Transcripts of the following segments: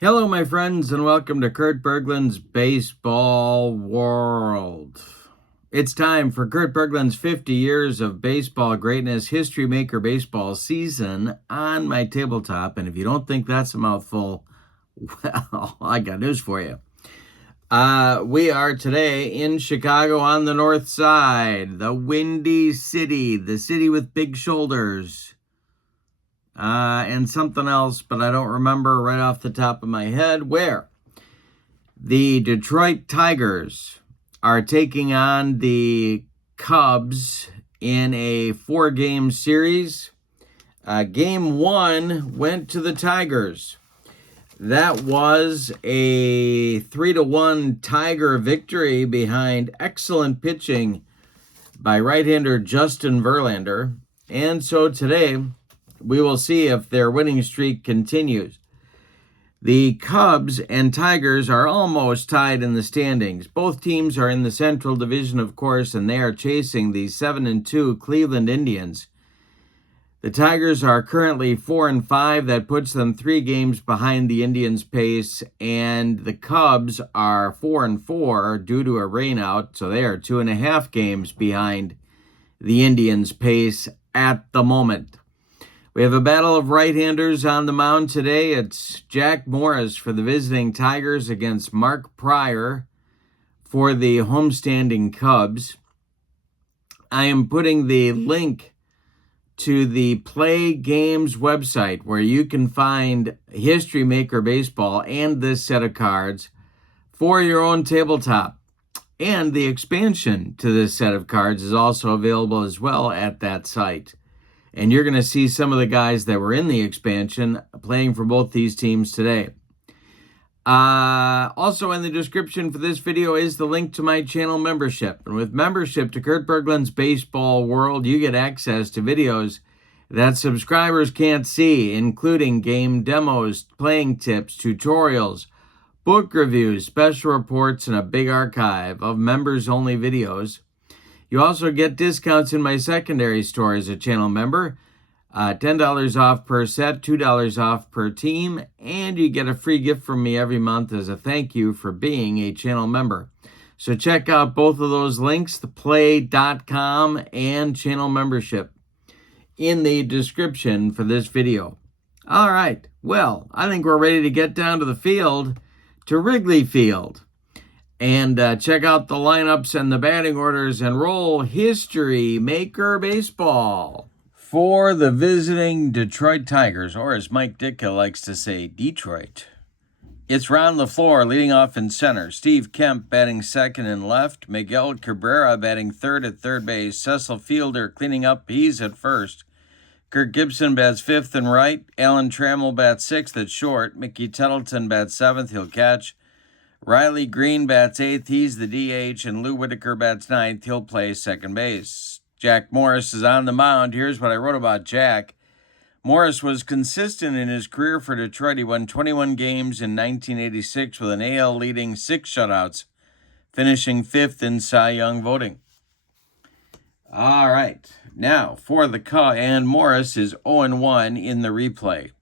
Hello, my friends, and welcome to Kurt Berglund's Baseball World. It's time for Kurt Berglund's 50 Years of Baseball Greatness History Maker Baseball season on my tabletop. And if you don't think that's a mouthful, well, I got news for you. We are today in Chicago on the north side, the Windy City, the city with big shoulders. And something else, but I don't remember right off the top of my head, where the Detroit Tigers are taking on the Cubs in a 4-game series. Game 1 went to the Tigers. That was a 3-1 Tiger victory behind excellent pitching by right-hander Justin Verlander. And so today, we will see if their winning streak continues. The Cubs and Tigers are almost tied in the standings. Both teams are in the Central Division, of course, and they are chasing the 7-2 Cleveland Indians. The Tigers are currently 4-5. That puts them 3 games behind the Indians' pace, and the Cubs are 4-4 due to a rainout, so they are 2.5 games behind the Indians' pace at the moment. We have a battle of right-handers on the mound today. It's Jack Morris for the visiting Tigers against Mark Pryor for the homestanding Cubs. I am putting the link to the Play Games website where you can find History Maker Baseball and this set of cards for your own tabletop. And the expansion to this set of cards is also available as well at that site. And you're going to see some of the guys that were in the expansion playing for both these teams today. Also in the description for this video is the link to my channel membership. And with membership to Kurt Berglund's Baseball World, you get access to videos that subscribers can't see, including game demos, playing tips, tutorials, book reviews, special reports, and a big archive of members-only videos. You also get discounts in my secondary store as a channel member, $10 off per set, $2 off per team, and you get a free gift from me every month as a thank you for being a channel member. So check out both of those links, theplay.com and channel membership, in the description for this video. All right, well, I think we're ready to get down to the field, to Wrigley Field. And check out the lineups and the batting orders and roll History Maker Baseball. For the visiting Detroit Tigers, or as Mike Ditka likes to say, Detroit. It's Ron LaFleur leading off in center. Steve Kemp batting second and left. Miguel Cabrera batting third at third base. Cecil Fielder cleaning up. He's at first. Kirk Gibson bats fifth and right. Alan Trammell bats sixth at short. Mickey Tettleton bats seventh. He'll catch. Riley Green bats eighth, he's the DH, and Lou Whitaker bats ninth, he'll play second base. Jack Morris is on the mound. Here's what I wrote about Jack. Morris was consistent in his career for Detroit. He won 21 games in 1986 with an AL leading 6 shutouts, finishing 5th in Cy Young voting. All right, now for the Cubs, and Morris is 0-1 in the replay.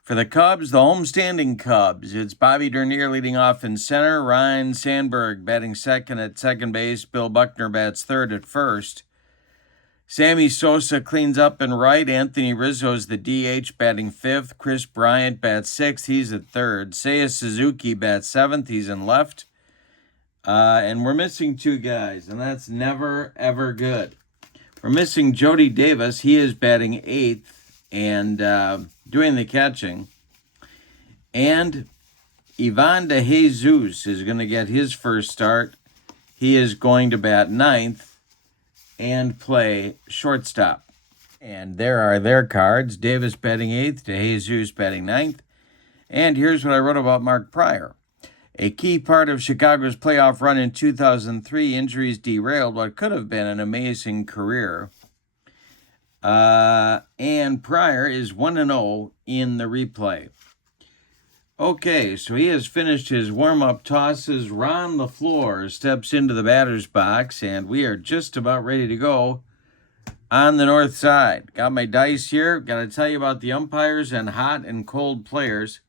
For the Cubs, the homestanding Cubs, it's Bobby Dernier leading off in center, Ryan Sandberg batting second at second base, Bill Buckner bats third at first. Sammy Sosa cleans up in right, Anthony Rizzo's the DH batting fifth, Chris Bryant bats sixth, he's at third. Seiya Suzuki bats seventh, he's in left. And we're missing 2 guys, and that's never, ever good. We're missing Jody Davis, he is batting eighth and doing the catching. And Ivan De Jesus is going to get his first start. He is going to bat ninth and play shortstop. And there are their cards. Davis batting eighth, De Jesus batting ninth. And here's what I wrote about Mark Pryor. A key part of Chicago's playoff run in 2003, injuries derailed what could have been an amazing career. And Pryor is 1-0 in the replay. Okay, so he has finished his warm-up tosses. Ron LaFleur steps into the batter's box, and we are just about ready to go on the north side. Got my dice here. Got to tell you about the umpires and hot and cold players.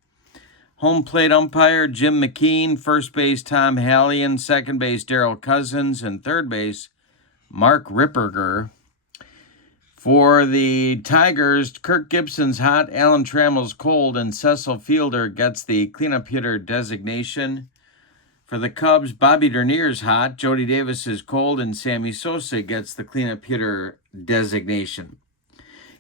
Home plate umpire, Jim McKean. First base, Tom Hallion. Second base, Darrell Cousins. And third base, Mark Ripperger. For the Tigers, Kirk Gibson's hot, Alan Trammell's cold, and Cecil Fielder gets the cleanup hitter designation. For the Cubs, Bobby Dernier's hot, Jody Davis is cold, and Sammy Sosa gets the cleanup hitter designation.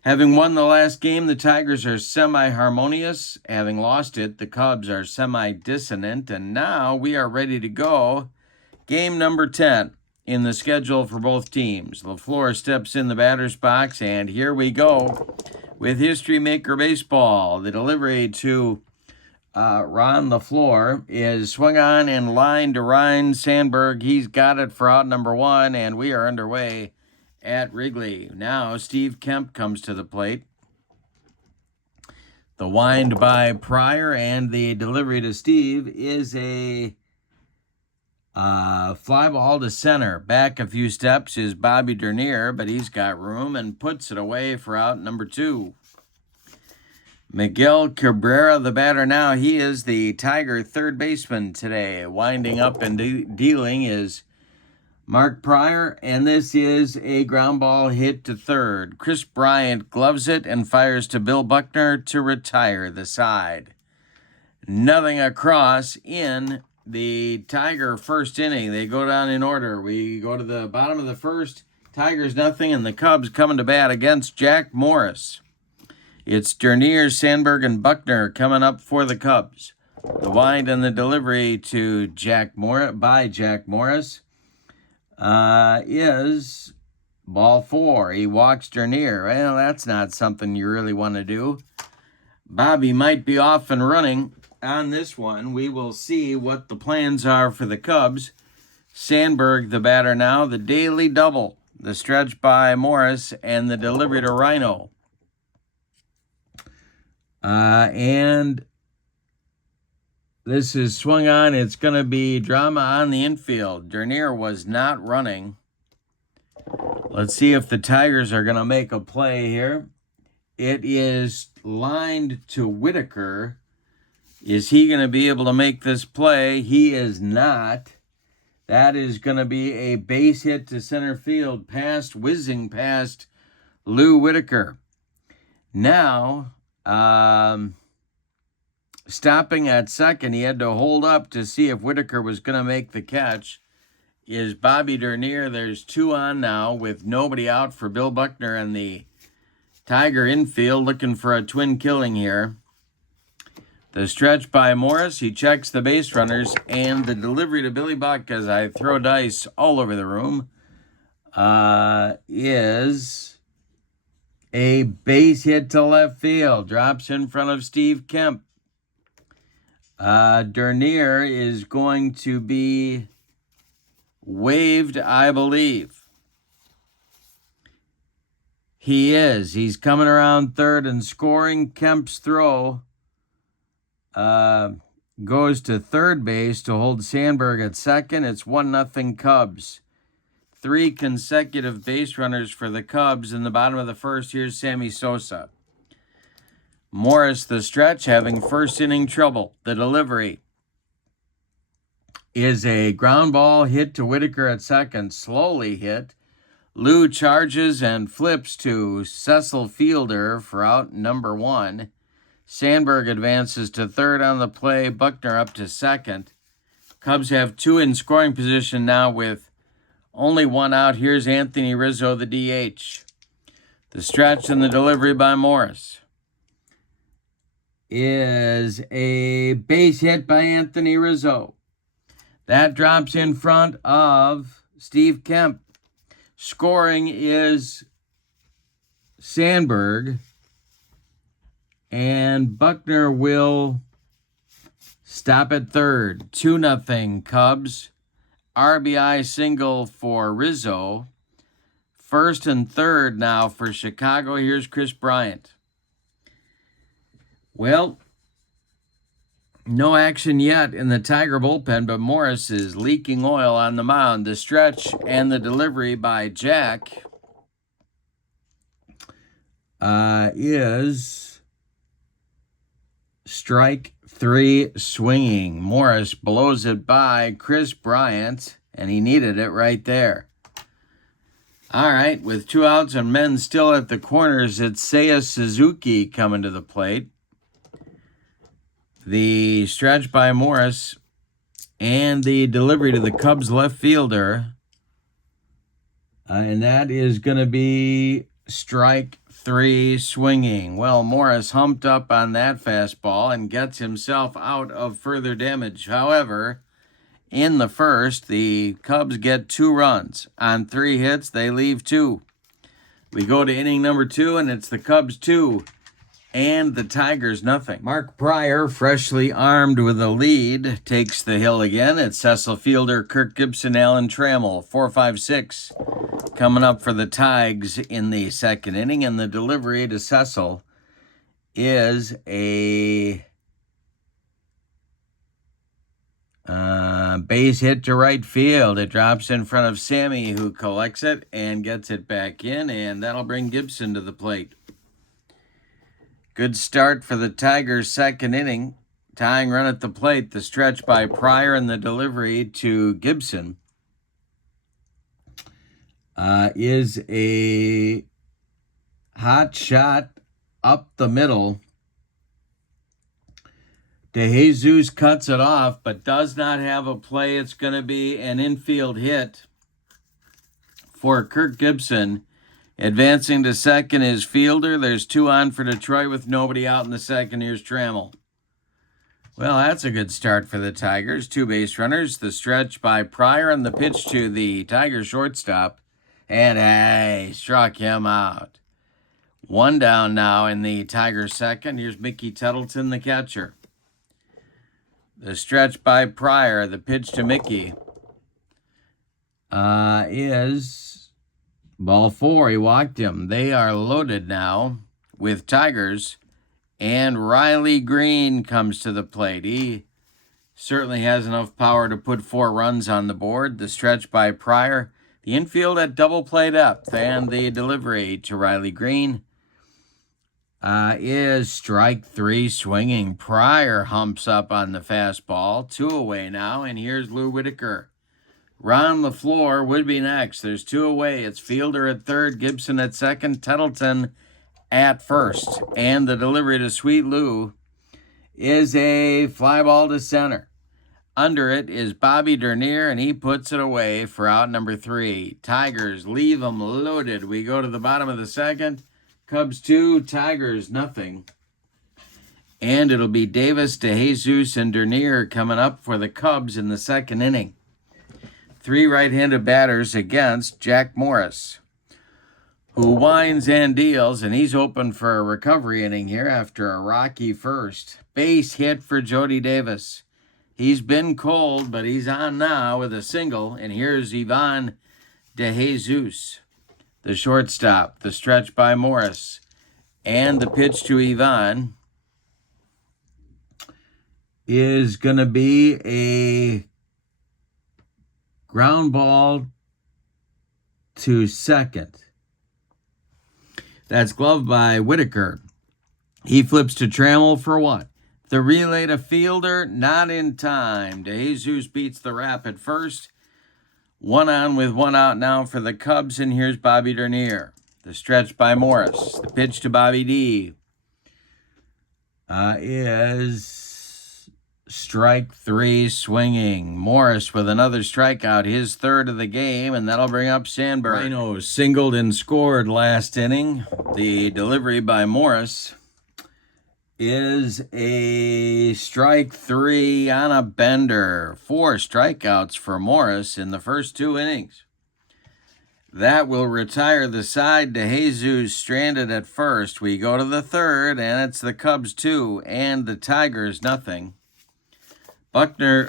Having won the last game, the Tigers are semi-harmonious. Having lost it, the Cubs are semi-dissonant. And now we are ready to go. Game number 10 in the schedule for both teams. LaFleur steps in the batter's box, and here we go with History Maker Baseball. The delivery to Ron LaFleur is swung on and lined to Ryne Sandberg. He's got it for out number 1, and we are underway at Wrigley. Now Steve Kemp comes to the plate. The wind by Pryor, and the delivery to Steve is a fly ball to center. Back a few steps is Bobby Dernier, but he's got room and puts it away for out number 2. Miguel Cabrera, the batter now. He is the Tiger third baseman today. Winding up and dealing is Mark Pryor, and this is a ground ball hit to third. Chris Bryant gloves it and fires to Bill Buckner to retire the side. Nothing across in the Tiger first inning. They go down in order. We go to the bottom of the first. Tigers nothing, and the Cubs coming to bat against Jack Morris. It's Dernier, Sandberg, and Buckner coming up for the Cubs. The wind and the delivery to Jack Morris is ball 4. He walks Dernier. Well, that's not something you really want to do. Bobby might be off and running on this one. We will see what the plans are for the Cubs. Sandberg, the batter now. The daily double. The stretch by Morris and the delivery to Rhino. And this is swung on. It's going to be drama on the infield. Dernier was not running. Let's see if the Tigers are going to make a play here. It is lined to Whitaker. Is he going to be able to make this play? He is not. That is going to be a base hit to center field, whizzing past Lou Whitaker. Now, stopping at second, he had to hold up to see if Whitaker was going to make the catch, is Bobby Dernier. There's 2 on now with nobody out for Bill Buckner and the Tiger infield looking for a twin killing here. The stretch by Morris. He checks the base runners, and the delivery to Billy Buck, as I throw dice all over the room, is a base hit to left field. Drops in front of Steve Kemp. Dernier is going to be waived, I believe. He is. He's coming around third and scoring. Kemp's throw goes to third base to hold Sandberg at second. It's 1-0 Cubs. 3 consecutive base runners for the Cubs in the bottom of the first. Here's Sammy Sosa. Morris, the stretch, having first inning trouble. The delivery is a ground ball hit to Whitaker at second, slowly hit. Lou charges and flips to Cecil Fielder for out number 1. Sandberg advances to third on the play. Buckner up to second. Cubs have 2 in scoring position now with only 1 out. Here's Anthony Rizzo, the DH. The stretch and the delivery by Morris is a base hit by Anthony Rizzo. That drops in front of Steve Kemp. Scoring is Sandberg. And Buckner will stop at third. 2-0 Cubs. RBI single for Rizzo. First and third now for Chicago. Here's Chris Bryant. Well, no action yet in the Tiger bullpen, but Morris is leaking oil on the mound. The stretch and the delivery by Jack is strike 3 swinging. Morris blows it by Chris Bryant, and he needed it right there. All right, with 2 outs and men still at the corners, it's Seiya Suzuki coming to the plate. The stretch by Morris and the delivery to the Cubs left fielder. And that is going to be strike 3 swinging. Well, Morris humped up on that fastball and gets himself out of further damage. However, in the first, the Cubs get 2 runs. On 3 hits, they leave 2. We go to inning number 2, and it's the Cubs 2 and the Tigers nothing. Mark Pryor, freshly armed with a lead, takes the hill again. It's Cecil fielder Kirk Gibson, Alan Trammell, 4-5-6. Coming up for the Tigers in the second inning, and the delivery to Cecil is a base hit to right field. It drops in front of Sammy, who collects it and gets it back in, and that'll bring Gibson to the plate. Good start for the Tigers' second inning. Tying run at the plate, the stretch by Pryor and the delivery to Gibson is a hot shot up the middle. DeJesus cuts it off, but does not have a play. It's going to be an infield hit for Kirk Gibson. Advancing to second is fielder. There's 2 on for Detroit with nobody out in the second. Here's Trammell. Well, that's a good start for the Tigers. 2 base runners. The stretch by Pryor and the pitch to the Tigers shortstop. And hey, struck him out. 1 down now in the Tigers second. Here's Mickey Tettleton, the catcher. The stretch by Pryor, the pitch to Mickey, is ball 4. He walked him. They are loaded now with Tigers, and Riley Green comes to the plate. He certainly has enough power to put 4 runs on the board. The stretch by Pryor, the infield at double play depth, and the delivery to Riley Green is strike 3 swinging. Pryor humps up on the fastball. 2 away now, and here's Lou Whitaker. Ron LaFleur would be next. There's 2 away. It's fielder at third, Gibson at second, Tettleton at first. And the delivery to Sweet Lou is a fly ball to center. Under it is Bobby Dernier, and he puts it away for out number 3. Tigers leave them loaded. We go to the bottom of the second. Cubs 2, Tigers nothing. And it'll be Davis, DeJesus, and Dernier coming up for the Cubs in the second inning. 3 right-handed batters against Jack Morris, who winds and deals, and he's open for a recovery inning here after a rocky first. Base hit for Jody Davis. He's been cold, but he's on now with a single, and here's Ivan DeJesus. The shortstop, the stretch by Morris, and the pitch to Ivan is going to be a ground ball to second. That's gloved by Whitaker. He flips to Trammell for 1. The relay to fielder, not in time. DeJesus beats the rap at first. 1 on with 1 out now for the Cubs, and here's Bobby Dernier. The stretch by Morris. The pitch to Bobby D is strike 3 swinging. Morris with another strikeout, his 3rd of the game, and that'll bring up Sandberg. Rhino singled and scored last inning. The delivery by Morris is a strike 3 on a bender. 4 strikeouts for Morris in the first 2 innings. That will retire the side. DeJesus stranded at first. We go to the third, and it's the Cubs 2 and the Tigers nothing. Buckner,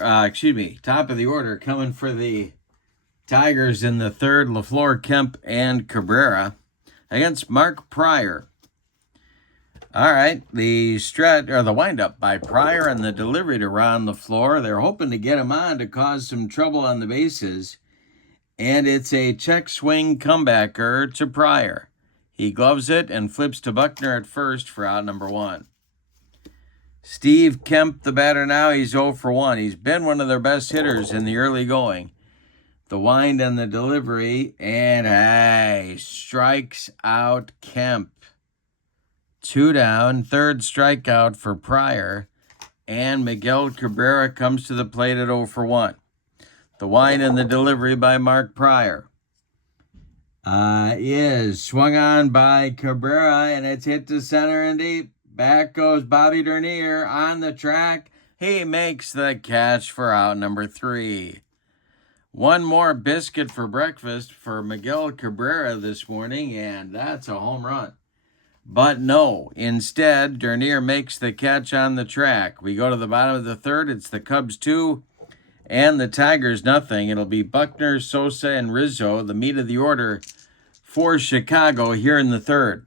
top of the order coming for the Tigers in the third. LaFleur, Kemp, and Cabrera against Mark Pryor. All right, the windup by Pryor and the delivery to Ron LaFleur. They're hoping to get him on to cause some trouble on the bases. And it's a check swing comebacker to Pryor. He gloves it and flips to Buckner at first for out number 1. Steve Kemp, the batter now, he's 0 for 1. He's been one of their best hitters in the early going. The wind and the delivery, and strikes out Kemp. 2 down, third strikeout for Pryor, and Miguel Cabrera comes to the plate at 0 for 1. The wind and the delivery by Mark Pryor is swung on by Cabrera, and it's hit to center and deep. Back goes Bobby Dernier on the track. He makes the catch for out number 3. One more biscuit for breakfast for Miguel Cabrera this morning, and that's a home run. But no, instead, Dernier makes the catch on the track. We go to the bottom of the third. It's the Cubs 2 and the Tigers nothing. It'll be Buckner, Sosa, and Rizzo, the meat of the order for Chicago here in the third.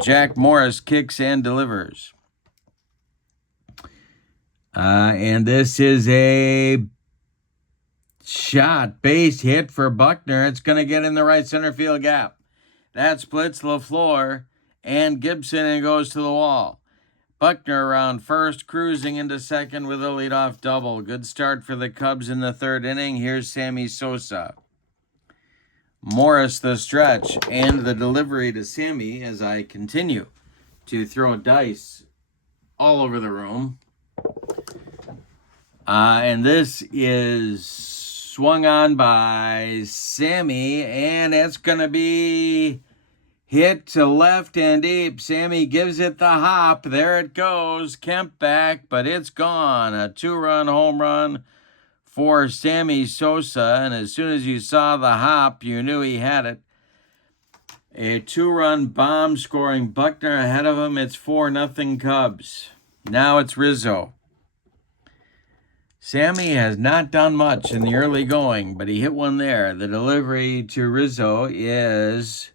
Jack Morris kicks and delivers. And this is a shot, base hit for Buckner. It's going to get in the right center field gap. That splits LaFleur and Gibson and goes to the wall. Buckner around first, cruising into second with a leadoff double. Good start for the Cubs in the third inning. Here's Sammy Sosa. Morris the stretch and the delivery to Sammy as I continue to throw dice all over the room. And this is swung on by Sammy, and it's going to be hit to left and deep. Sammy gives it the hop. There it goes. Kemp back, but it's gone. A 2-run home run for Sammy Sosa, and as soon as you saw the hop, you knew he had it. A 2-run bomb scoring Buckner ahead of him. It's 4-0 Cubs. Now it's Rizzo. Sammy has not done much in the early going, but he hit one there. The delivery to Rizzo is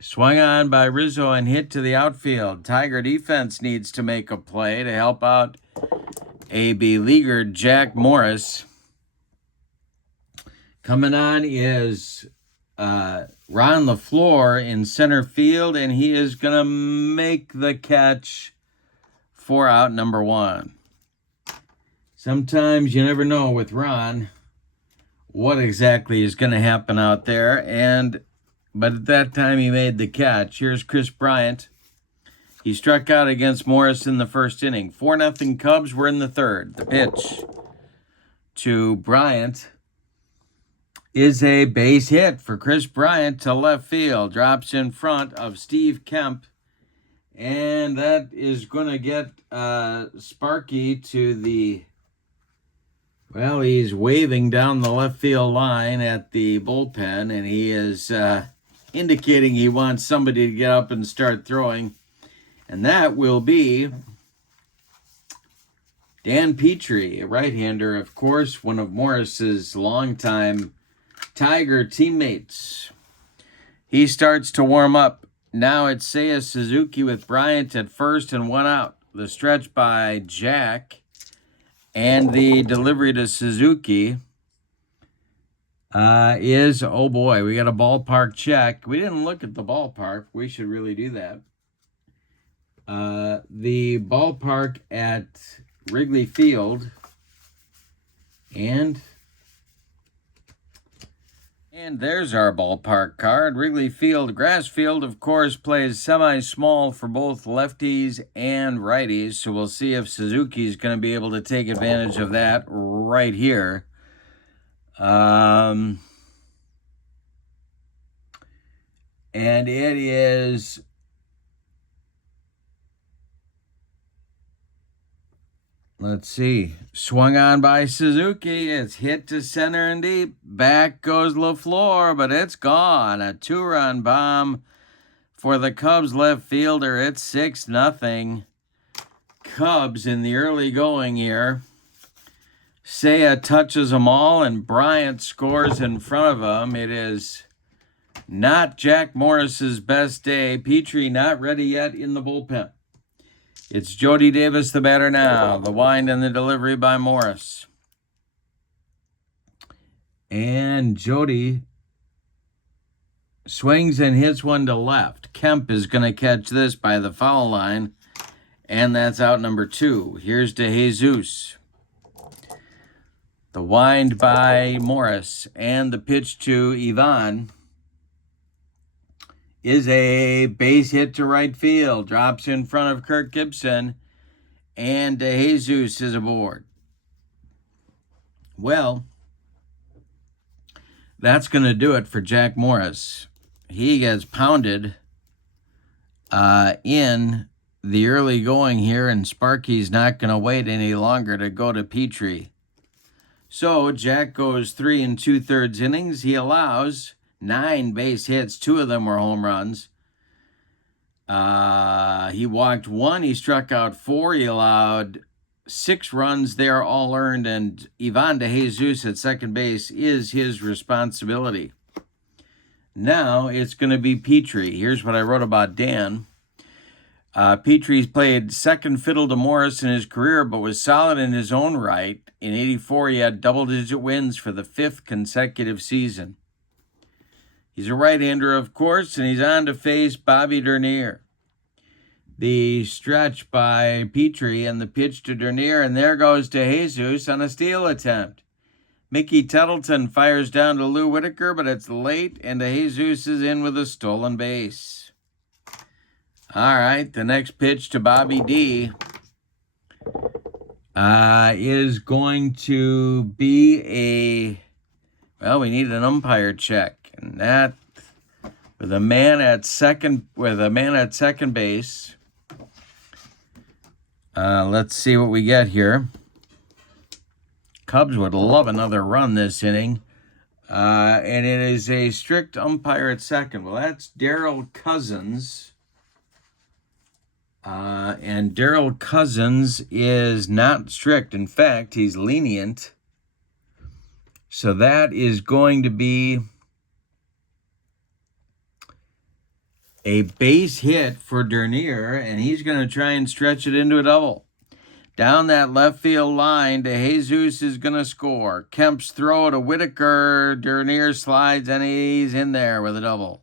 swung on by Rizzo and hit to the outfield. Tiger defense needs to make a play to help out a beleaguered Jack Morris. Coming on is Ron LaFleur in center field, and he is going to make the catch for out number 1. Sometimes you never know with Ron what exactly is going to happen out there, but at that time he made the catch. Here's Chris Bryant. He struck out against Morris in the first inning. 4-0 Cubs. We're in the third. The pitch to Bryant is a base hit for Chris Bryant to left field. Drops in front of Steve Kemp. And that is going to get Sparky to the... Well, he's waving down the left field line at the bullpen, and he is indicating he wants somebody to get up and start throwing. And that will be Dan Petrie, a right-hander, of course, one of Morris's longtime Tiger teammates. He starts to warm up. Now it's Seiya Suzuki with Bryant at first and 1 out. The stretch by Jack. And the delivery to Suzuki is, oh boy, we got a ballpark check. We didn't look at the ballpark. We should really do that. The ballpark at Wrigley Field and there's our ballpark card. Wrigley Field, grass field, of course, plays semi-small for both lefties and righties. So we'll see if Suzuki's going to be able to take advantage of that right here. And it is... Let's see. Swung on by Suzuki. It's hit to center and deep. Back goes LaFleur, but it's gone. A 2-run bomb for the Cubs left fielder. It's 6-0 Cubs in the early going here. Seiya touches them all, and Bryant scores in front of him. It is not Jack Morris's best day. Petrie not ready yet in the bullpen. It's Jody Davis, the batter now. The wind and the delivery by Morris. And Jody swings and hits one to left. Kemp is going to catch this by the foul line. and that's out number 2. Here's to Jesus. The wind by Morris, and the pitch to Ivan is a base hit to right field. Drops in front of Kirk Gibson, and Jesus is aboard. Well, that's going to do it for Jack Morris. He gets pounded in the early going here, and Sparky's not going to wait any longer to go to Petrie. So Jack goes 3 2/3 innings. He allows 9 base hits. 2 of them were home runs. He walked 1. He struck out 4. He allowed 6 runs. They are all earned, and Ivan de Jesus at second base is his responsibility. Now it's going to be Petrie. Here's what I wrote about Dan. Petrie's played second fiddle to Morris in his career, but was solid in his own right. In '84, he had double-digit wins for the 5th consecutive season. He's a right-hander, of course, and he's on to face Bobby Dernier. The stretch by Petrie and the pitch to Dernier, and there goes to Jesus on a steal attempt. Mickey Tettleton fires down to Lou Whitaker, but it's late, and Jesus is in with a stolen base. All right, the next pitch to Bobby D is going to be we need an umpire check, and that with a man at second base. Let's see what we get here. Cubs would love another run this inning. And it is a strict umpire at second. Well, that's Darrell Cousins. And Darrell Cousins is not strict. In fact, he's lenient. So that is going to be a base hit for Dernier, and he's going to try and stretch it into a double. Down that left field line to Jesus is going to score. Kemp's throw to Whitaker. Dernier slides, and he's in there with a double.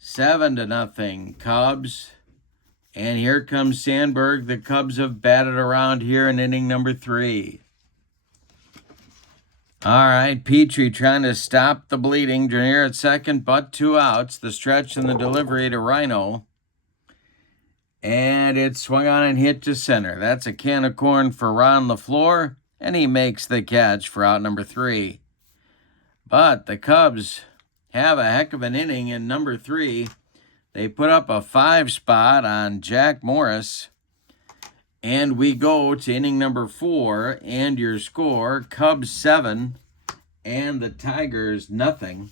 7-0 Cubs. And here comes Sandberg. The Cubs have batted around here in inning number 3. All right, Petrie trying to stop the bleeding. Dernier at second, but 2 outs. The stretch and the delivery to Rhino. And it's swung on and hit to center. That's a can of corn for Ron LaFleur, and he makes the catch for out number 3. But the Cubs have a heck of an inning in number 3. They put up a 5 spot on Jack Morris. And we go to inning number 4, and your score, Cubs 7 and the Tigers nothing.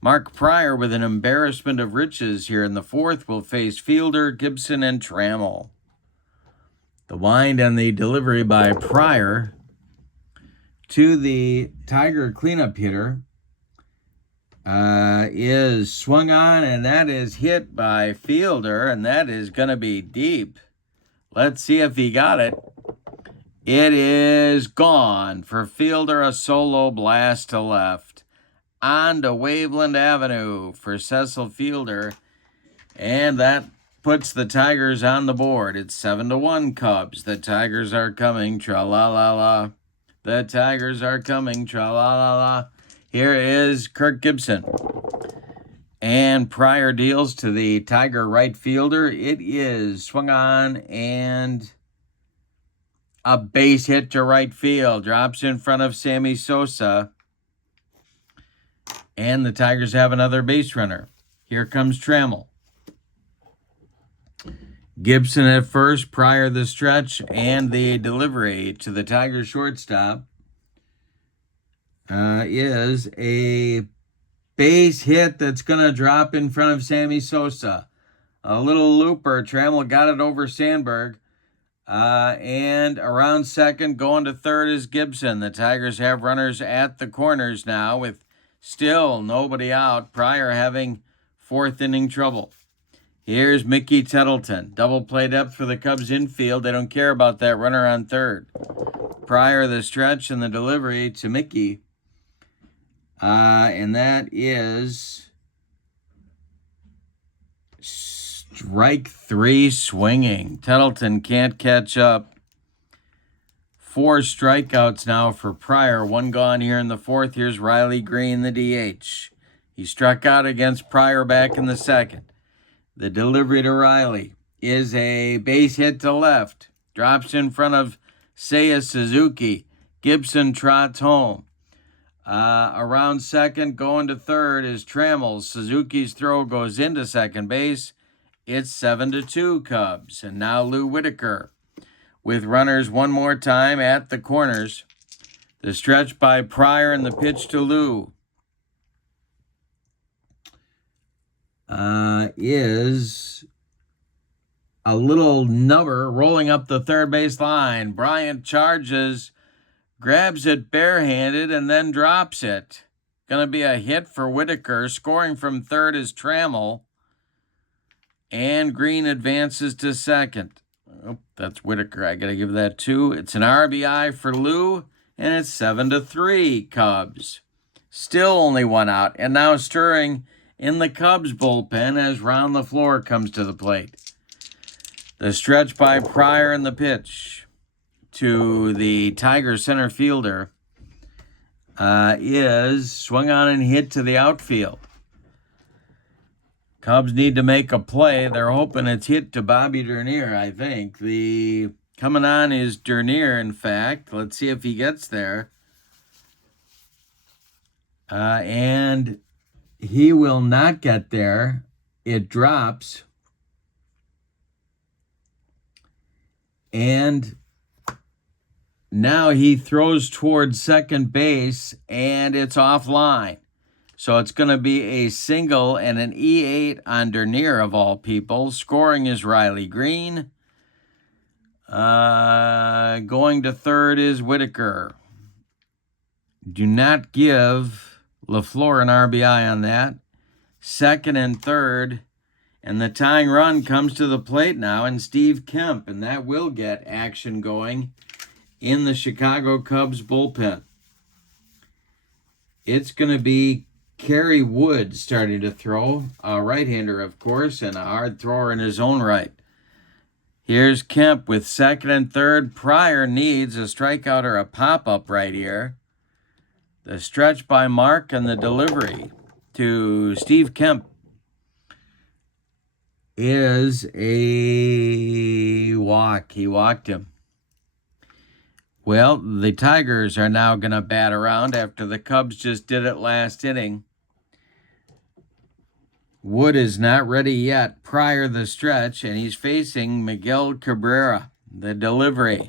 Mark Pryor with an embarrassment of riches here in the 4th will face Fielder, Gibson, and Trammell. The wind and the delivery by Pryor to the Tiger cleanup hitter is swung on, and that is hit by Fielder, and that is going to be deep. Let's see if he got it. It is gone for Fielder, a solo blast to left. On to Waveland Avenue for Cecil Fielder, and that puts the Tigers on the board. It's 7-1 Cubs. The Tigers are coming, tra-la-la-la. The Tigers are coming, tra-la-la-la. Here is Kirk Gibson. And Pryor deals to the Tiger right fielder. It is swung on, and a base hit to right field. Drops in front of Sammy Sosa. And the Tigers have another base runner. Here comes Trammell. Gibson at first, Pryor the stretch, and the delivery to the Tigers shortstop is a base hit that's going to drop in front of Sammy Sosa. A little looper. Trammell got it over Sandberg. And around second, going to third is Gibson. The Tigers have runners at the corners now with still nobody out. Pryor having 4th inning trouble. Here's Mickey Tettleton. Double play depth for the Cubs infield. They don't care about that runner on third. Pryor the stretch and the delivery to Mickey. And that is Strike 3 swinging. Tettleton can't catch up. 4 strikeouts now for Pryor. 1 gone here in the 4th. Here's Riley Green, the DH. He struck out against Pryor back in the 2nd. The delivery to Riley is a base hit to left. Drops in front of Seiya Suzuki. Gibson trots home. Around second, going to third is Trammell. Suzuki's throw goes into second base. It's 7-2 Cubs. And now Lou Whitaker with runners one more time at the corners. The stretch by Pryor and the pitch to Lou is a little nubber rolling up the third base line. Bryant charges, grabs it barehanded, and then drops it. Going to be a hit for Whitaker. Scoring from third is Trammell. And Green advances to second. Oh, that's Whitaker. I got to give that 2. It's an RBI for Lou, and it's 7-3 Cubs. Still only 1 out, and now stirring in the Cubs bullpen as Ron LaFleur comes to the plate. The stretch by Pryor and the pitch to the Tiger center fielder is swung on and hit to the outfield. Cubs need to make a play. They're hoping it's hit to Bobby Dernier, I think. The coming on is Dernier, in fact. Let's see if he gets there. And he will not get there. It drops. And now he throws towards second base, and it's offline. So it's going to be a single and an E8 on Dernier, of all people. Scoring is Riley Green. Going to third is Whitaker. Do not give LaFleur an RBI on that. Second and third. And the tying run comes to the plate now, and Steve Kemp. And that will get action going in the Chicago Cubs bullpen. It's going to be Kerry Wood starting to throw, a right-hander, of course, and a hard thrower in his own right. Here's Kemp with second and third. Pryor needs a strikeout or a pop-up right here. The stretch by Mark and the delivery to Steve Kemp is a walk. He walked him. Well, the Tigers are now going to bat around after the Cubs just did it last inning. Wood is not ready yet. Pryor the stretch, and he's facing Miguel Cabrera. The delivery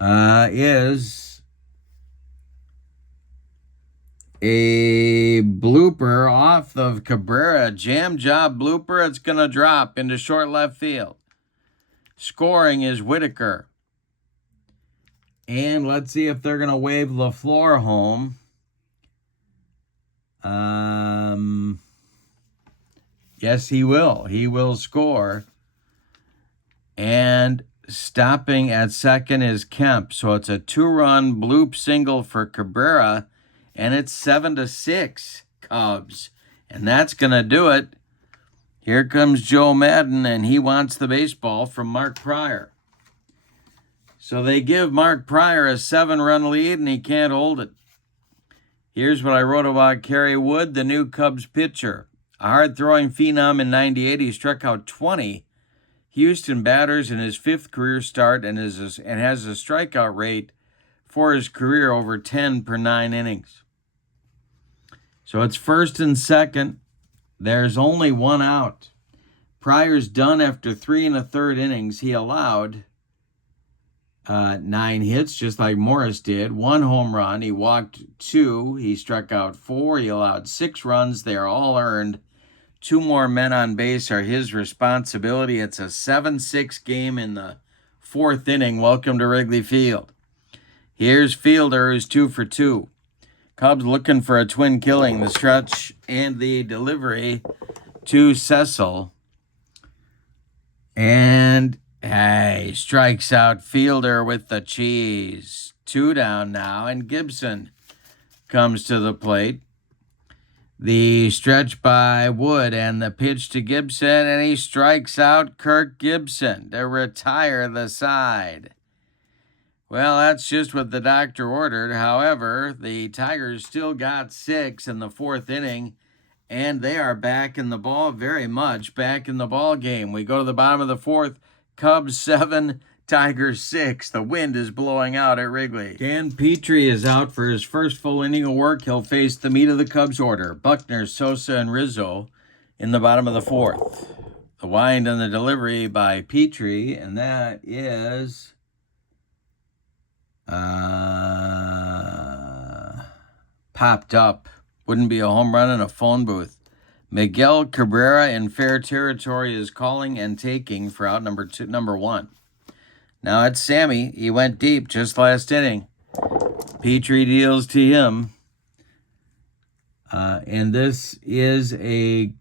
is a blooper off of Cabrera. Jam job blooper. It's going to drop into short left field. Scoring is Whitaker. And let's see if they're going to wave LaFleur home. Yes, he will. He will score. And stopping at second is Kemp. So it's a 2-run bloop single for Cabrera. And it's 7-6 Cubs. And that's going to do it. Here comes Joe Madden, and he wants the baseball from Mark Pryor. So they give Mark Pryor a 7-run lead, and he can't hold it. Here's what I wrote about Kerry Wood, the new Cubs pitcher. A hard-throwing phenom in 98, he struck out 20 Houston batters in his 5th career start and has a strikeout rate for his career over 10 per 9 innings. So it's first and second. There's only 1 out. Pryor's done after 3 1/3 innings. He allowed 9 hits, just like Morris did. 1 home run. He walked 2. He struck out 4. He allowed 6 runs. They are all earned. 2 more men on base are his responsibility. It's a 7-6 game in the 4th inning. Welcome to Wrigley Field. Here's Fielder, who's 2 for 2. Cubs looking for a twin killing. The stretch and the delivery to Cecil. And he strikes out Fielder with the cheese. 2 down now, and Gibson comes to the plate. The stretch by Wood and the pitch to Gibson, and he strikes out Kirk Gibson to retire the side. Well, that's just what the doctor ordered. However, the Tigers still got 6 in the 4th inning, and they are back in the ball, very much back in the ball game. We go to the bottom of the 4th, Cubs 7, Tigers 6. The wind is blowing out at Wrigley. Dan Petrie is out for his first full inning of work. He'll face the meat of the Cubs order, Buckner, Sosa, and Rizzo in the bottom of the 4th. The wind and the delivery by Petrie, and that is popped up. Wouldn't be a home run in a phone booth. Miguel Cabrera in fair territory is calling and taking for out number 1. Now it's Sammy. He went deep just last inning. Petrie deals to him. And this is a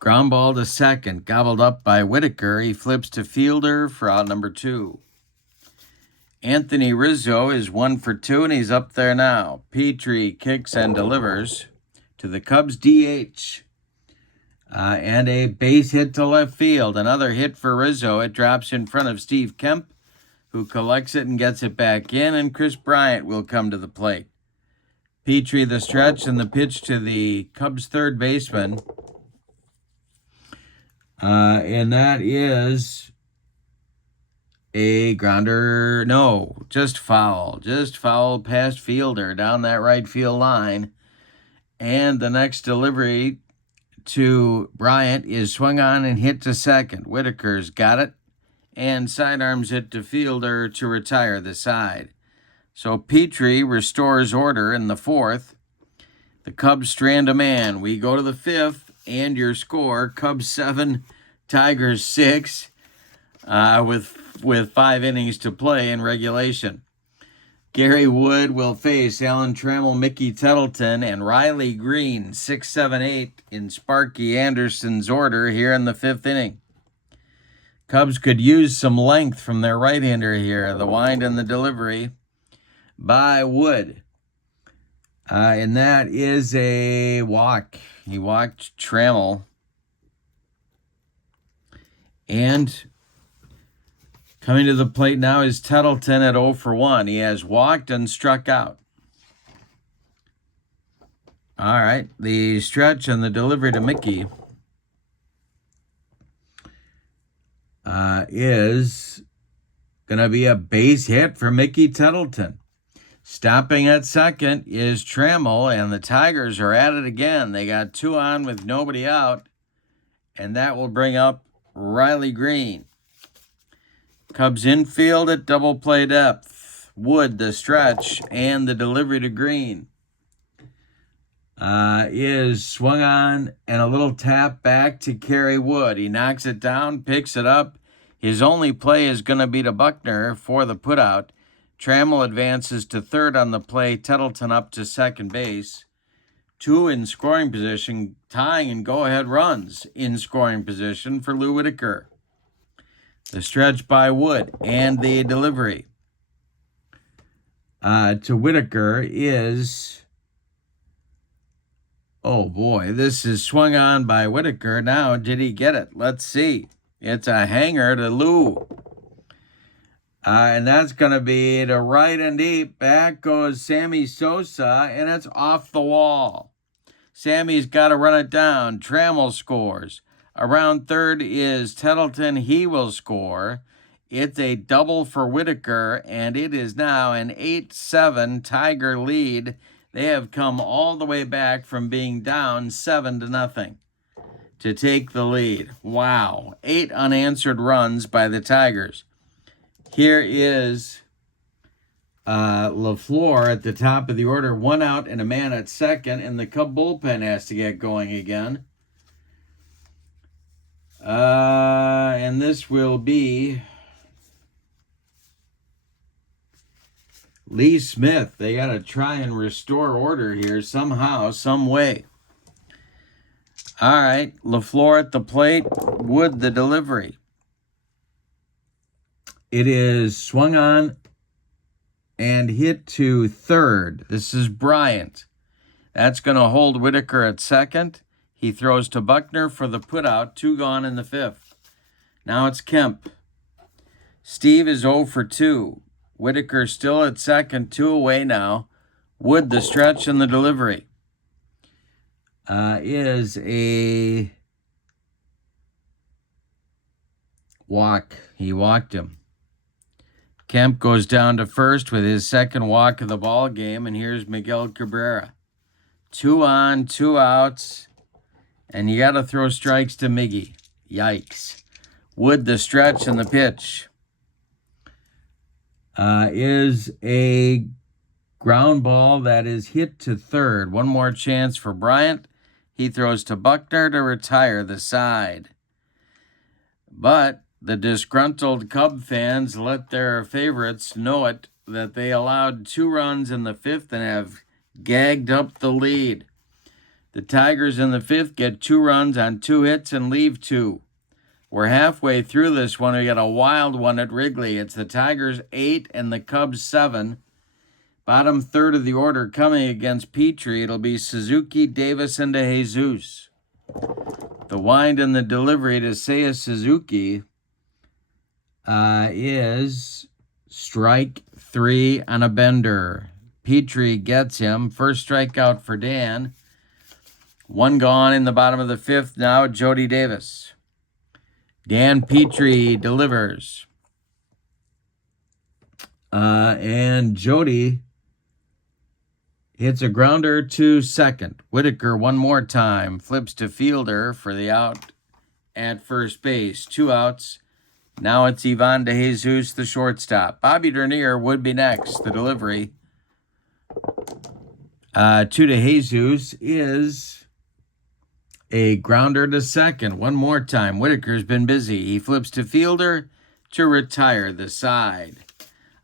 ground ball to second, gobbled up by Whitaker. He flips to fielder for out number 2. Anthony Rizzo is 1 for 2, and he's up there now. Petrie kicks and delivers to the Cubs DH. And a base hit to left field. Another hit for Rizzo. It drops in front of Steve Kemp, who collects it and gets it back in, and Chris Bryant will come to the plate. Petrie the stretch and the pitch to the Cubs third baseman. And that is a grounder. No, just foul. Just foul past fielder down that right field line. And the next delivery to Bryant is swung on and hit to second. Whitaker's got it and sidearms it to fielder to retire the side. So Petrie restores order in the 4th. The Cubs strand a man. We go to the 5th, and your score, Cubs 7, Tigers 6, with 5 innings to play in regulation. Gary Wood will face Alan Trammell, Mickey Tettleton, and Riley Green, 6, 7, 8, in Sparky Anderson's order here in the 5th inning. Cubs could use some length from their right-hander here. The wind and the delivery by Wood. And that is a walk. He walked Trammell. And coming to the plate now is Tettleton at 0 for 1. He has walked and struck out. All right, the stretch and the delivery to Mickey is going to be a base hit for Mickey Tettleton. Stopping at second is Trammell, and the Tigers are at it again. They got 2 on with nobody out, and that will bring up Riley Green. Cubs infield at double play depth. Wood, the stretch, and the delivery to Green is swung on, and a little tap back to Kerry Wood. He knocks it down, picks it up. His only play is going to be to Buckner for the putout. Trammell advances to third on the play. Tettleton up to second base. 2 in scoring position, tying and go-ahead runs in scoring position for Lou Whitaker. The stretch by Wood and the delivery to Whitaker is, oh boy, this is swung on by Whitaker. Now, did he get it? Let's see. It's a hanger to Lou. And that's going to be to right and deep. Back goes Sammy Sosa, and it's off the wall. Sammy's got to run it down. Trammell scores. Around third is Tettleton. He will score. It's a double for Whitaker, and it is now an 8-7 Tiger lead. They have come all the way back from being down 7-0 to take the lead. Wow. 8 unanswered runs by the Tigers. Here is LaFleur at the top of the order. 1 out and a man at second, and the Cub bullpen has to get going again. And this will be Lee Smith. They got to try and restore order here somehow, some way. All right, LaFleur at the plate. Wood the delivery. It is swung on and hit to third. This is Bryant. That's going to hold Whitaker at second. He throws to Buckner for the putout. 2 gone in the 5th. Now it's Kemp. Steve is 0 for 2. Whitaker still at second, 2 away now. Wood, the stretch and the delivery. Is a walk. He walked him. Kemp goes down to first with his second walk of the ball game, and here's Miguel Cabrera. 2 on, 2 outs, and you got to throw strikes to Miggy. Yikes. Wood, the stretch and the pitch. Is a ground ball that is hit to third. One more chance for Bryant. He throws to Buckner to retire the side. But the disgruntled Cub fans let their favorites know it that they allowed 2 runs in the 5th and have gagged up the lead. The Tigers in the 5th get 2 runs on 2 hits and leave 2. We're halfway through this one. We got a wild one at Wrigley. It's the Tigers 8 and the Cubs 7. Bottom third of the order coming against Petrie. It'll be Suzuki, Davis, and De Jesus. The wind and the delivery to Seiya Suzuki is strike 3 on a bender. Petrie gets him. First strikeout for Dan. 1 gone in the bottom of the 5th now. Jody Davis. Dan Petrie delivers. And Jody hits a grounder to second. Whitaker one more time. Flips to fielder for the out at first base. 2 outs. Now it's Ivan De Jesus, the shortstop. Bobby Dernier would be next. The delivery to De Jesus is a grounder to second. One more time. Whitaker's been busy. He flips to fielder to retire the side.